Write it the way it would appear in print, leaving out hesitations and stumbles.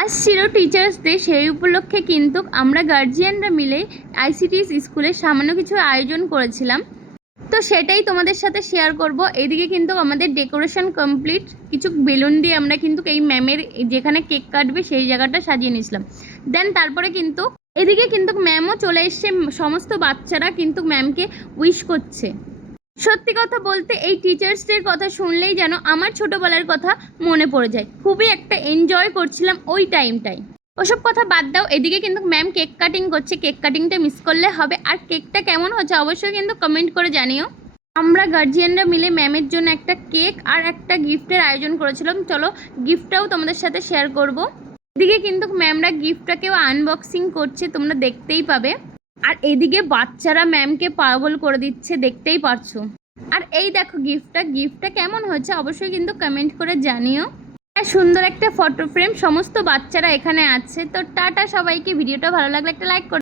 আজ ছিল teachers day, সেই উপলক্ষে কিন্তু আমরা গার্জিয়ানরা মিলে আইসিডিএস স্কুলে সামান্য কিছু আয়োজন করেছিলাম। তো সেটাই তোমাদের সাথে শেয়ার করব। এদিকে কিন্তু আমাদের ডেকোরেশন কমপ্লিট, কিছু বেলুন দিয়ে আমরা কিন্তু এই ম্যামের যেখানে কেক কাটবে সেই জায়গাটা সাজিয়ে নিয়েছিলাম। দেন তারপরে কিন্তু এদিকে কিন্তু ম্যামও চলে এসছে, সমস্ত বাচ্চারা কিন্তু ম্যামকে উইশ করছে। সত্যি কথা বলতে এই টিচার্স ডের কথা শুনলেই যেন আমার ছোটোবেলার কথা মনে পড়ে যায়। খুবই একটা এনজয় করছিলাম ওই টাইমটায়। ওসব কথা বাদ দাও, এদিকে কিন্তু ম্যাম কেক কাটিং করছে। কেক কাটিংটা মিস করলে হবে। আর কেকটা কেমন হচ্ছে অবশ্যই কিন্তু কমেন্ট করে জানিও। আমরা গার্জিয়ানরা মিলে ম্যামের জন্য একটা কেক আর একটা গিফটের আয়োজন করেছিলাম। চলো গিফটটাও তোমাদের সাথে শেয়ার করব। এদিকে কিন্তু ম্যামরা গিফটটাকেও আনবক্সিং করছে, তোমরা দেখতেই পাবে। আর এদিকে বাচ্চারা ম্যামকে পাগল করে দিচ্ছে, দেখতেই পারছো। আর এই দেখো গিফটটা কেমন হয়েছে অবশ্যই কিন্তু কমেন্ট করে জানিও। আর সুন্দর একটা ফটো ফ্রেম, সমস্ত বাচ্চারা এখানে আছে। তো টাটা সবাইকে, ভিডিওটা ভালো লাগলে একটা লাইক করো।